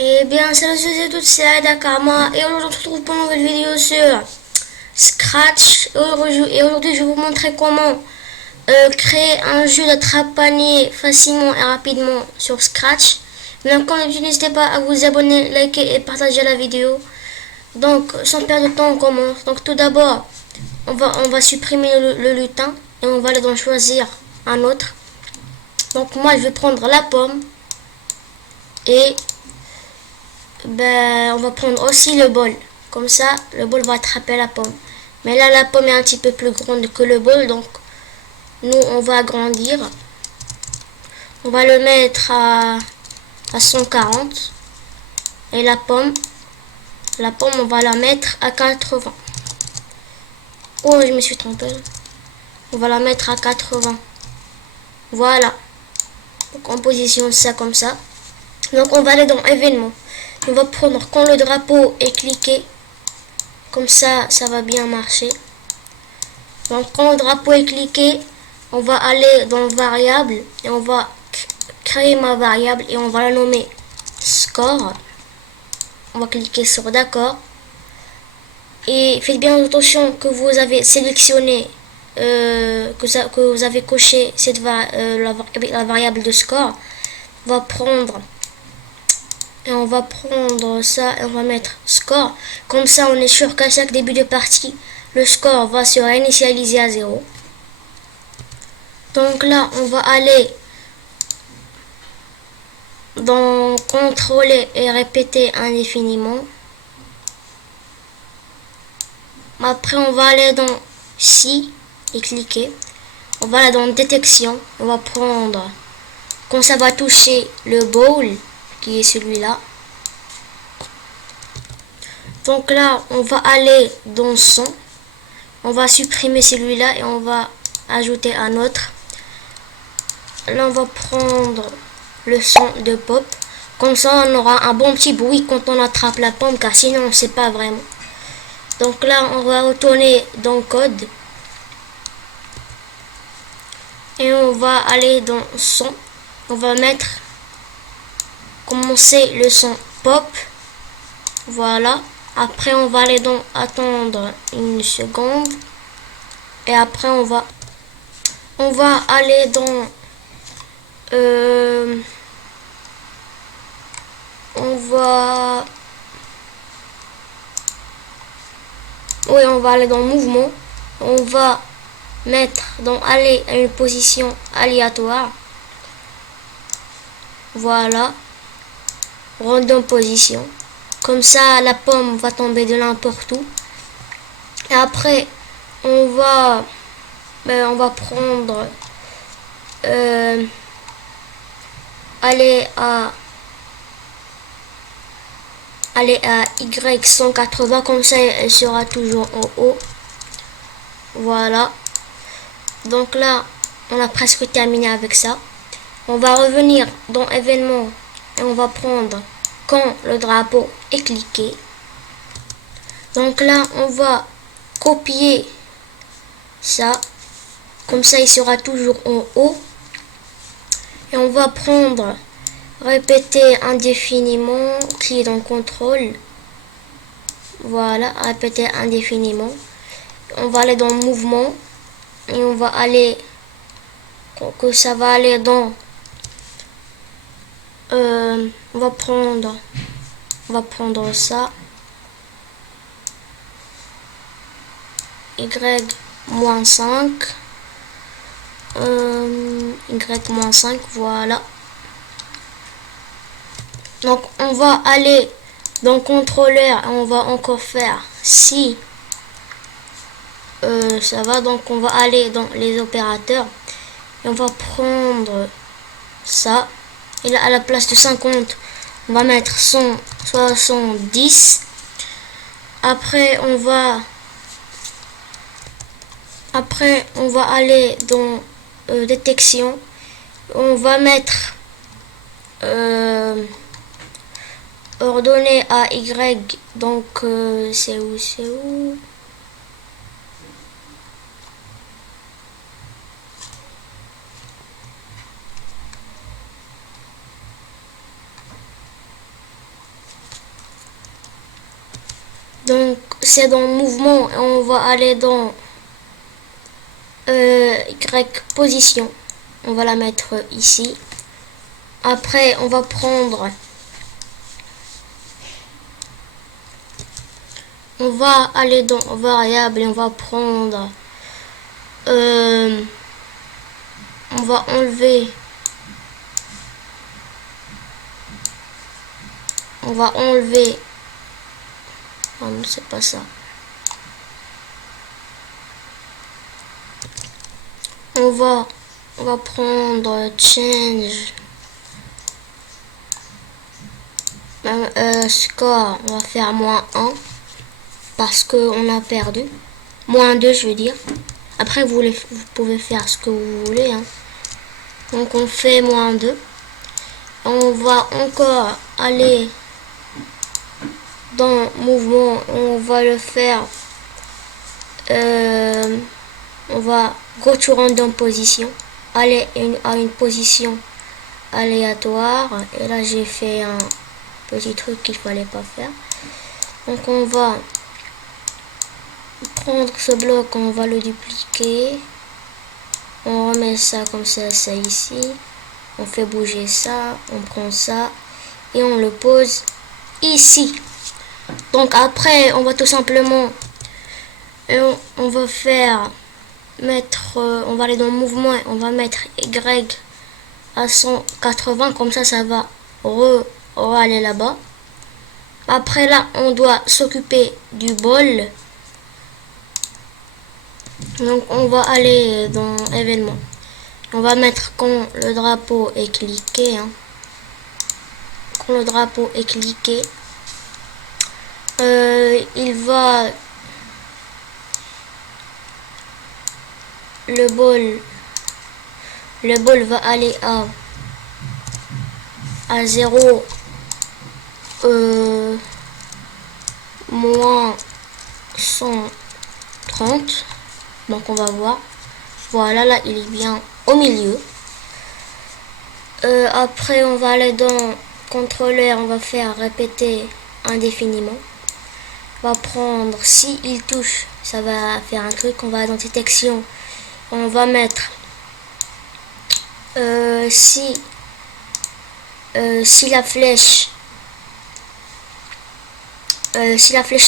Eh bien, salut à tous, c'est Aida Karma et aujourd'hui on se retrouve pour une nouvelle vidéo sur Scratch. Et aujourd'hui, je vais vous montrer comment créer un jeu d'attrape-panier facilement et rapidement sur Scratch. Mais encore, n'hésitez pas à vous abonner, liker et partager la vidéo. Donc, sans perdre de temps, on commence. Donc, tout d'abord, on va supprimer le lutin et on va aller donc choisir un autre. Donc, moi, je vais prendre la pomme et on va prendre aussi le bol. Comme ça, le bol va attraper la pomme. Mais là, la pomme est un petit peu plus grande que le bol, donc nous, on va agrandir. On va le mettre à 140. Et la pomme, on va la mettre à 80. Oh, je me suis trompée. On va la mettre à 80. Voilà. Donc, on positionne ça comme ça. Donc, on va aller dans événements. On va prendre quand le drapeau est cliqué. Comme ça va bien marcher. Donc quand le drapeau est cliqué, on va aller dans variable et on va créer ma variable et on va la nommer score. On va cliquer sur d'accord. Et faites bien attention que vous avez sélectionné, que vous avez coché la variable de score. On va prendre ça et on va mettre score. Comme ça, on est sûr qu'à chaque début de partie, le score va se réinitialiser à 0. Donc là, on va aller dans contrôler et répéter indéfiniment. Après, on va aller dans si et cliquer. On va aller dans détection. On va prendre, quand ça va toucher le bowl, qui est celui-là. Donc là, on va aller dans son. On va supprimer celui-là et on va ajouter un autre. Là, on va prendre le son de pop. Comme ça, on aura un bon petit bruit quand on attrape la pomme, car sinon, on ne sait pas vraiment. Donc là, on va retourner dans code. Et on va aller dans son. On va commencer le son pop. Voilà. Après, on va aller dans attendre une seconde. Et après, on va aller dans on va aller dans mouvement. On va mettre dans aller à une position aléatoire. Voilà. Random position. Comme ça, la pomme va tomber de n'importe où. Et après, on va prendre aller à Y180, comme ça elle sera toujours en haut. Voilà. Donc là, on a presque terminé avec ça. On va revenir dans événements et on va prendre quand le drapeau est cliqué. Donc là, on va copier ça. Comme ça, il sera toujours en haut. Et on va prendre répéter indéfiniment, qui est dans contrôle. Voilà, répéter indéfiniment. On va aller dans mouvement et on va aller que ça va aller dans on va prendre ça y-5 y-5, voilà. Donc on va aller dans contrôleur et on va encore faire si ça va. Donc on va aller dans les opérateurs et on va prendre ça. Et là, à la place de 50, on va mettre 170. Après, on va aller dans détection. On va mettre ordonner à Y. Donc, c'est où? Donc c'est dans mouvement et on va aller dans Y position. On va la mettre ici. Après on va prendre, on va aller dans variable et on va prendre, on va enlever, ah non c'est pas ça, on va prendre change score, on va faire -1 parce que on a perdu, -2 je veux dire. Après vous pouvez faire ce que vous voulez, hein. Donc on fait -2. On va encore aller dans mouvement, on va le faire, on va go to random position, aller à une position aléatoire, et là j'ai fait un petit truc qu'il fallait pas faire. Donc on va prendre ce bloc, on va le dupliquer, on remet ça comme ça ici, on fait bouger ça, on prend ça et on le pose ici. Donc après on va tout simplement, on va faire mettre, on va aller dans le mouvement et on va mettre Y à 180, comme ça ça va aller là-bas. Après là on doit s'occuper du bol. Donc on va aller dans événements, on va mettre quand le drapeau est cliqué, hein. Quand le drapeau est cliqué, le bol va aller à 0, moins 130. Donc on va voir, voilà, là il est bien au milieu. Après on va aller dans contrôleur, on va faire répéter indéfiniment. On va prendre, si il touche, ça va faire un truc. On va dans détection, on va mettre si la flèche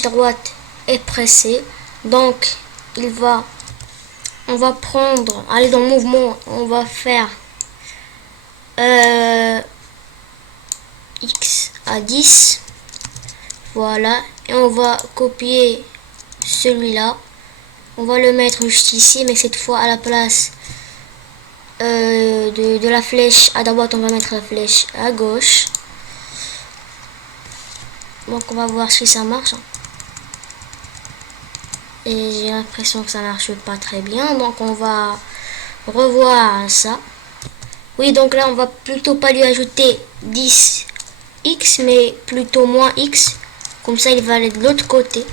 droite est pressée, donc on va prendre, aller dans mouvement, on va faire X à 10, voilà, et on va copier celui-là, on va le mettre juste ici, mais cette fois à la place de la flèche à droite, on va mettre la flèche à gauche. Donc on va voir si ça marche, et j'ai l'impression que ça marche pas très bien, donc on va revoir ça. Oui, donc là on va plutôt pas lui ajouter 10x, mais plutôt moins x, comme ça il va aller de l'autre côté.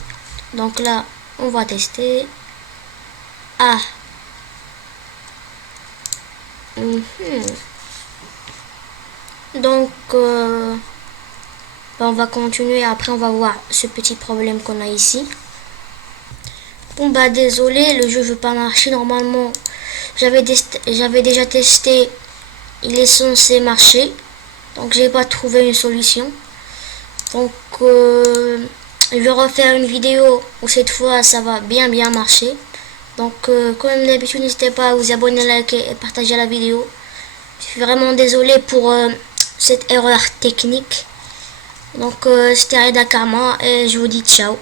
Donc là on va tester. Ah, donc on va continuer, après on va voir ce petit problème qu'on a ici. Bon bah désolé, le jeu veut pas marcher. Normalement j'avais déjà testé, il est censé marcher, donc j'ai pas trouvé une solution. Donc je vais refaire une vidéo où cette fois ça va bien marcher. Donc comme d'habitude, n'hésitez pas à vous abonner, liker et partager la vidéo. Je suis vraiment désolé pour cette erreur technique. Donc c'était Reda Karma et je vous dis ciao.